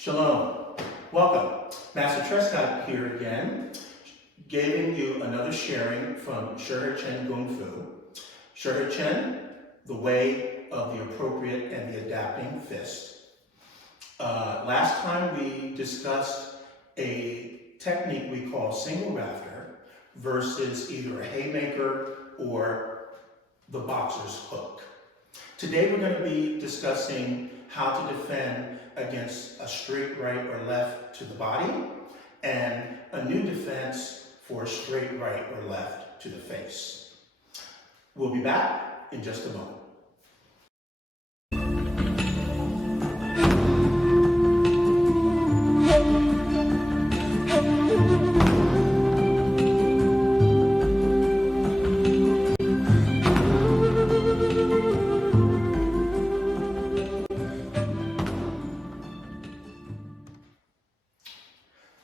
Shalom. Welcome. Master Trescott here again, giving you another sharing from Shihequan Kung Fu. Shihequan, the way of the appropriate and the adapting fist. Last time we discussed a technique we call single rafter versus either a haymaker or the boxer's hook. Today we're going to be discussing how to defend against a straight right or left to the body and a new defense for a straight right or left to the face. We'll be back in just a moment.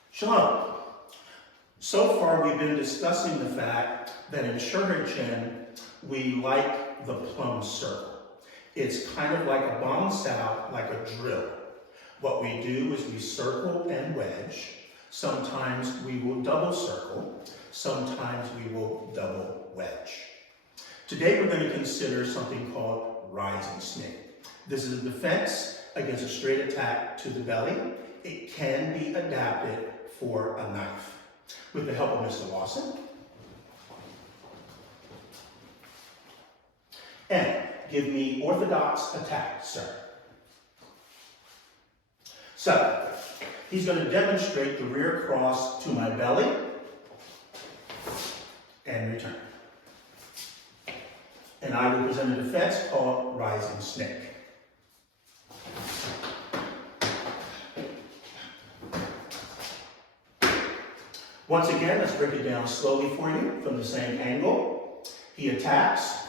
Shalom. So far we've been discussing the fact that in Shihequan we like the plumb circle. It's kind of like a bomb sow, like a drill. What we do is we circle and wedge. Sometimes we will double circle. Sometimes we will double wedge. Today we're going to consider something called rising snake. This is a defense against a straight attack to the belly. It can be adapted for a knife. With the help of Mr. Lawson. And give me orthodox attack, sir. So, he's going to demonstrate the rear cross to my belly and return. And I will present a defense called rising snake. Once again, let's break it down slowly for you from the same angle. He attacks.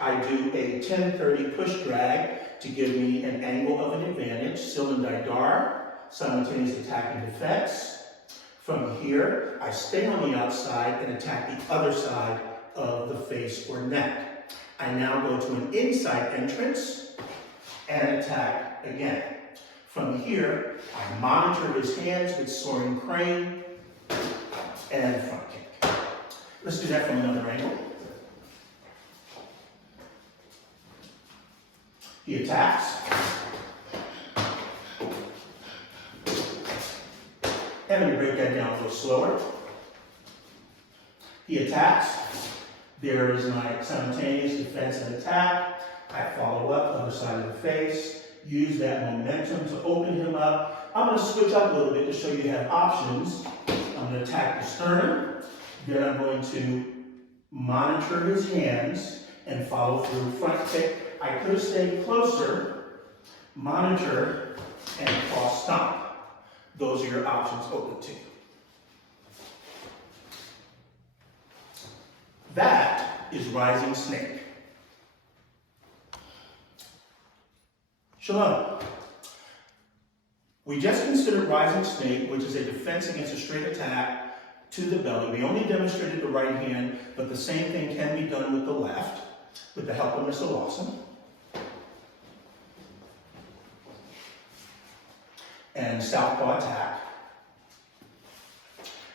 I do a 10-30 push drag to give me an angle of an advantage, cylinder dar, simultaneous attack and defense. From here, I stay on the outside and attack the other side of the face or neck. I now go to an inside entrance and attack again. From here, I monitor his hands with soaring crane and front kick. Let's do that from another angle. He attacks. And let me break that down a little slower. He attacks. There is my simultaneous defense and attack. I follow up, other side of the face. Use that momentum to open him up. I'm going to switch up a little bit to show you have options. I'm going to attack the sternum, then I'm going to monitor his hands and follow through front kick. I could have stayed closer, monitor, and cross stomp. Those are your options open to you. That is rising snake. Shalom. We just considered rising snake, which is a defense against a straight attack to the belly. We only demonstrated the right hand, but the same thing can be done with the left, with the help of Mr. Lawson. And southpaw attack.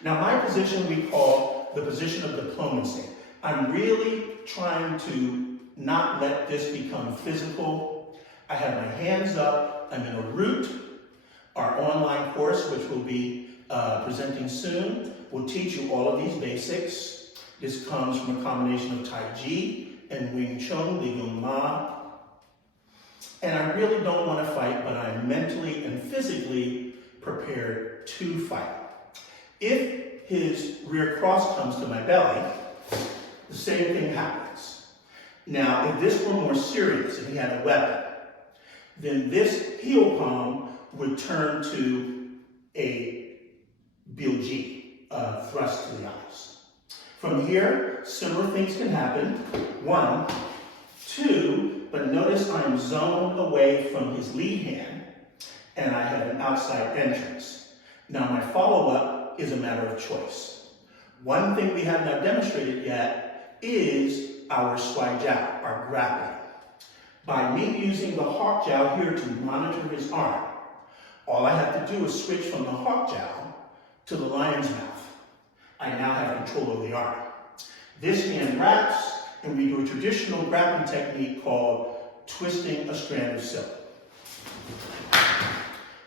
Now my position we call the position of diplomacy. I'm really trying to not let this become physical. I have my hands up, I'm in a root. Our online course, which we'll be presenting soon, will teach you all of these basics. This comes from a combination of Tai Chi and Wing Chun, the Yung Ma. And I really don't want to fight, but I'm mentally and physically prepared to fight. If his rear cross comes to my belly, the same thing happens. Now, if this were more serious, if he had a weapon, then this heel palm would turn to a bilji, thrust to the eyes. From here, similar things can happen. 1, 2, but notice I'm zoned away from his lead hand, and I have an outside entrance. Now my follow-up is a matter of choice. One thing we have not demonstrated yet is our swai jiao, our grappling. By me using the hawk jiao here to monitor his arm, All I have to do is switch from the hawk jowl to the lion's mouth. I now have control of the arm. This hand wraps, and we do a traditional grappling technique called twisting a strand of silk.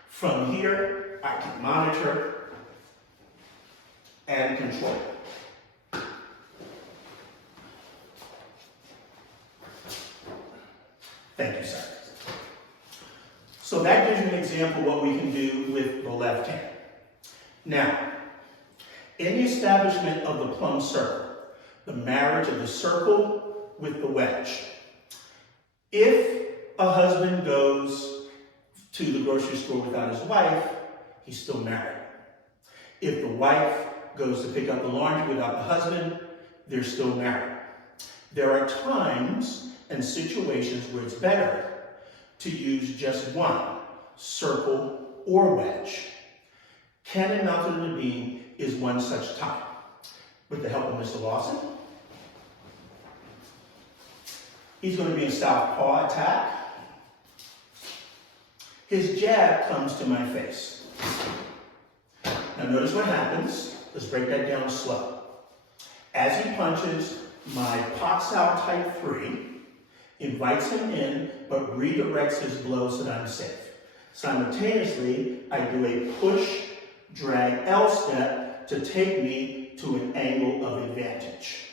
From here, I can monitor and control. Thank you, sir. So that gives you an example of what we can do with the left hand. Now, in the establishment of the plum circle, the marriage of the circle with the wedge, if a husband goes to the grocery store without his wife, he's still married. If the wife goes to pick up the laundry without the husband, they're still married. There are times and situations where it's better to use just one, circle or wedge. Canon mounted on the beam is one such time. With the help of Mr. Lawson, he's going to be in southpaw attack. His jab comes to my face. Now notice what happens. Let's break that down slow. As he punches, my pox out type 3 invites him in, but redirects his blow so that I'm safe. Simultaneously, I do a push, drag L step to take me to an angle of advantage.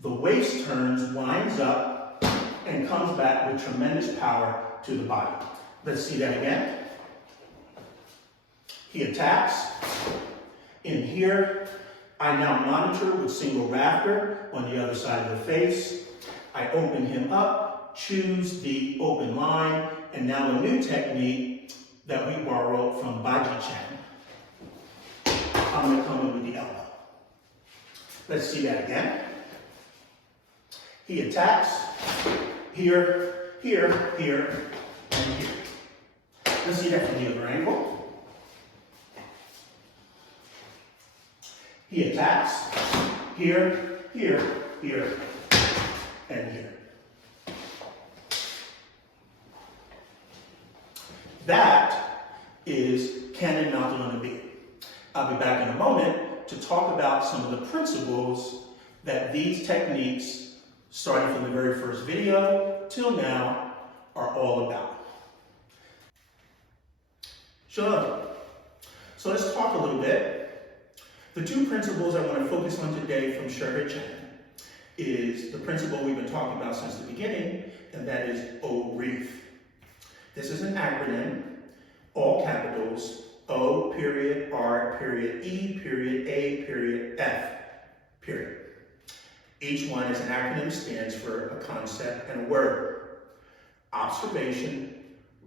The waist turns, winds up, and comes back with tremendous power to the body. Let's see that again. He attacks. In here, I now monitor with single rafter on the other side of the face. I open him up, choose the open line, and now a new technique that we borrowed from Baji Chan. I'm going to come in with the elbow. Let's see that again. He attacks here, here, here, and here. Let's see that from the other angle. He attacks here, here, here, and here. That is cannon mounted on the beam. I'll be back in a moment to talk about some of the principles that these techniques, starting from the very first video till now, are all about. Sure. So let's talk a little bit. The two principles I want to focus on today from Shihequan is the principle we've been talking about since the beginning, and that is O-Reef. This is an acronym, all capitals, O period, R period, E period, A period, F period. Each one as an acronym stands for a concept and a word. Observation,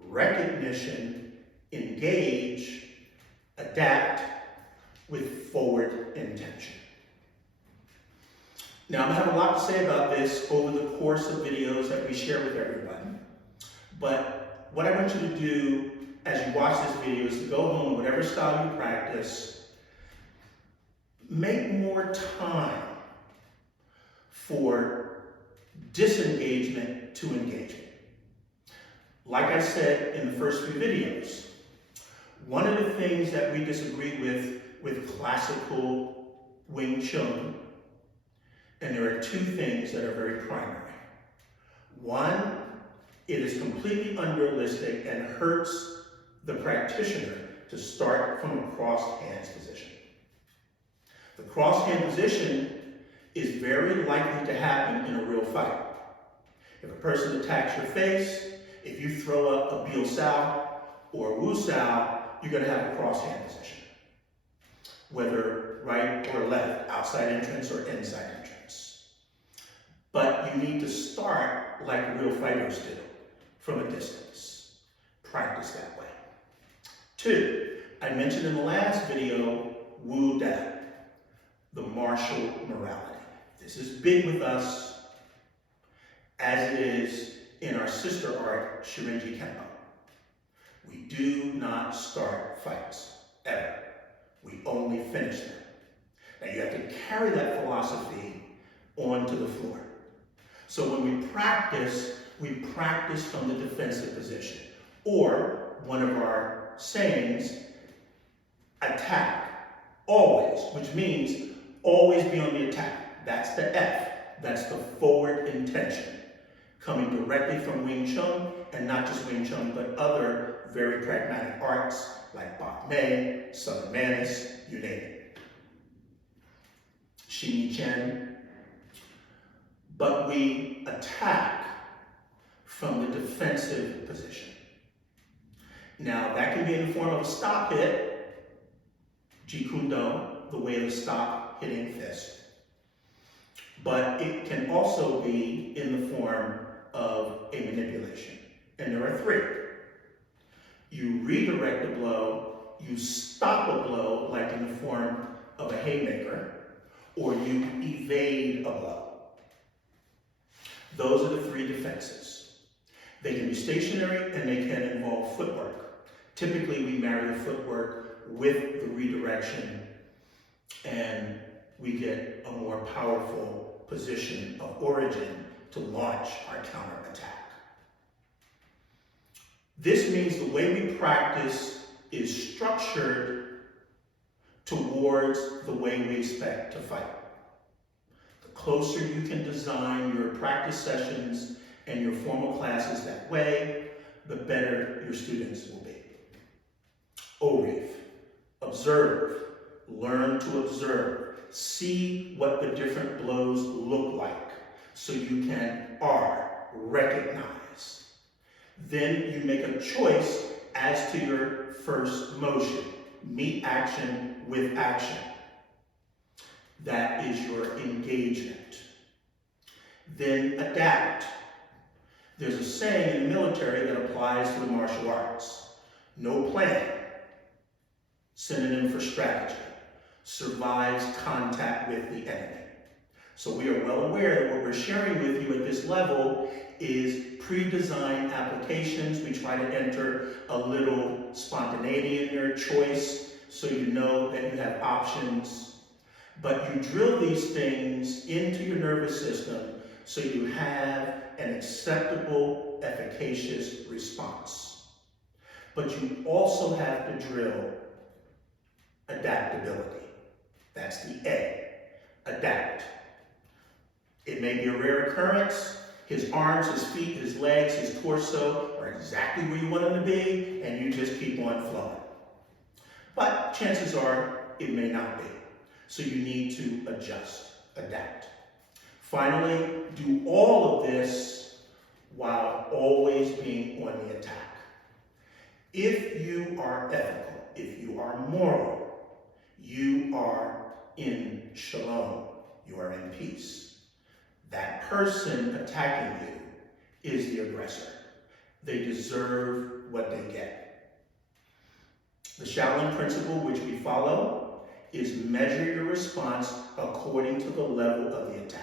recognition, engage, adapt, with forward intention. Now, I'm going to have a lot to say about this over the course of videos that we share with everyone. But what I want you to do as you watch this video is to go home, whatever style you practice, make more time for disengagement to engagement. Like I said in the first few videos, one of the things that we disagree with classical Wing Chun, and there are two things that are very primary. One, it is completely unrealistic and hurts the practitioner to start from a crossed hands position. The crossed hand position is very likely to happen in a real fight. If a person attacks your face, if you throw up a Biu Sao or a Wu Sao, you're going to have a crossed hand position. Whether right or left, outside entrance or inside entrance. But you need to start like real fighters do, from a distance. Practice that way. Two, I mentioned in the last video, Wu Da, the martial morality. This is big with us, as it is in our sister art, Shirinji Kempo. We do not start fights, ever. We only finish them. Now you have to carry that philosophy onto the floor. So when we practice from the defensive position, or one of our sayings, attack, always, which means always be on the attack. That's the F. That's the forward intention, coming directly from Wing Chun, and not just Wing Chun, but other very pragmatic arts like Bak Mei, Southern Manis, you name it. Xi Chen. But we attack from the defensive position. Now, that can be in the form of a stop hit, Jeet Kune Do, the way of the stop hitting fist. But it can also be in the form of a manipulation. And there are three. You redirect a blow, you stop a blow, like in the form of a haymaker, or you evade a blow. Those are the three defenses. They can be stationary and they can involve footwork. Typically, we marry the footwork with the redirection, and we get a more powerful position of origin to launch our counterattack. This means the way we practice is structured towards the way we expect to fight. The closer you can design your practice sessions and your formal classes that way, the better your students will be. ORIF, observe, learn to observe. See what the different blows look like so you can recognize. Then you make a choice as to your first motion. Meet action with action. That is your engagement. Then adapt. There's a saying in the military that applies to the martial arts. No plan, synonym for strategy, survives contact with the enemy. So we are well aware that what we're sharing with you at this level is pre-designed applications. We try to enter a little spontaneity in your choice so you know that you have options. But you drill these things into your nervous system so you have an acceptable, efficacious response. But you also have to drill adaptability. That's the A, adapt. It may be a rare occurrence. His arms, his feet, his legs, his torso are exactly where you want them to be, and you just keep on flowing. But chances are it may not be. So you need to adjust, adapt. Finally, do all of this while always being on the attack. If you are ethical, if you are moral, you are in shalom, you are in peace. That person attacking you is the aggressor. They deserve what they get. The Shaolin principle, which we follow, is measure your response according to the level of the attack.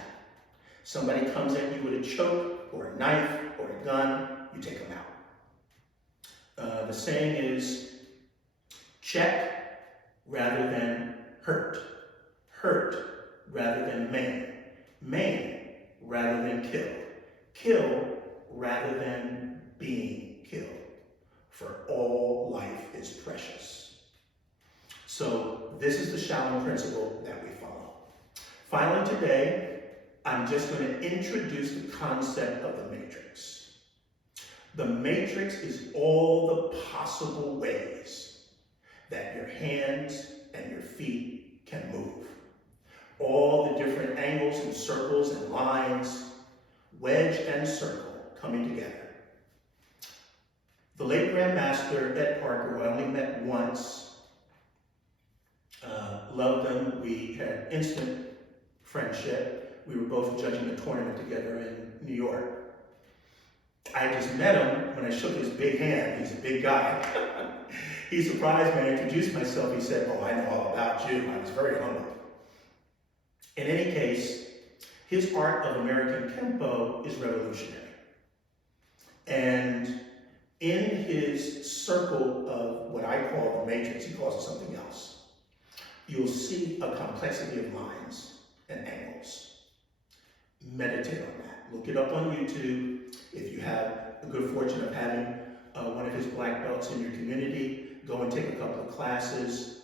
Somebody comes at you with a choke or a knife or a gun, you take them out. The saying is, check rather than hurt. Hurt rather than maim. Maim rather than kill. Kill rather than being killed. For all life is precious. So this is the Shaolin principle that we follow. Finally today, I'm just going to introduce the concept of the matrix. The matrix is all the possible ways that your hands and your feet can move. All the different angles and circles and lines, wedge and circle coming together. The late Grandmaster Ed Parker, who I only met once, loved him. We had instant friendship. We were both judging a tournament together in New York. I just met him when I shook his big hand. He's a big guy. He surprised me. I introduced myself. He said, "Oh, I know all about you." I was very humble. In any case, his art of American Kempo is revolutionary. And in his circle of what I call the matrix, he calls it something else, you'll see a complexity of lines and angles. Meditate on that. Look it up on YouTube. If you have the good fortune of having one of his black belts in your community, go and take a couple of classes.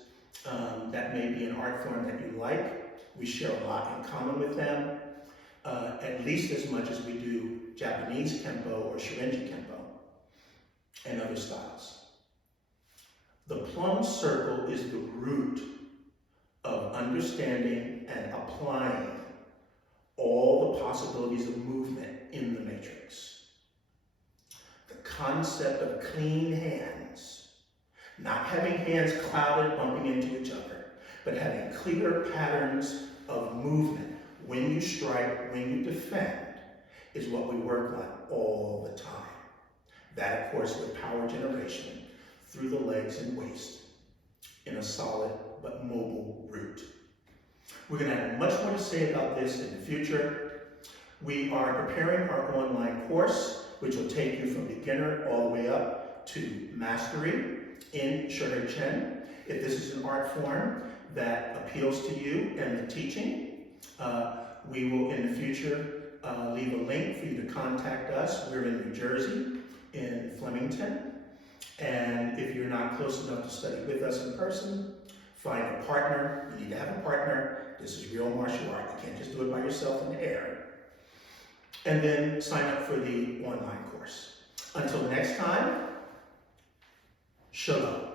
That may be an art form that you like. We share a lot in common with them, at least as much as we do Japanese Kempo or Shirenji Kempo and other styles. The plum circle is the root of understanding and applying all the possibilities of movement in the matrix. The concept of clean hands, not having hands clouded, bumping into each other, but having clear patterns of movement when you strike, when you defend, is what we work on all the time. That, of course, is the power generation through the legs and waist in a solid but mobile root. We're going to have much more to say about this in the future. We are preparing our online course, which will take you from beginner all the way up to mastery in Shihequan. If this is an art form that appeals to you and the teaching, we will in the future leave a link for you to contact us. We're in New Jersey, in Flemington. And if you're not close enough to study with us in person, find a partner. You need to have a partner. This is real martial art. You can't just do it by yourself in the air. And then sign up for the online course. Until next time, shalom.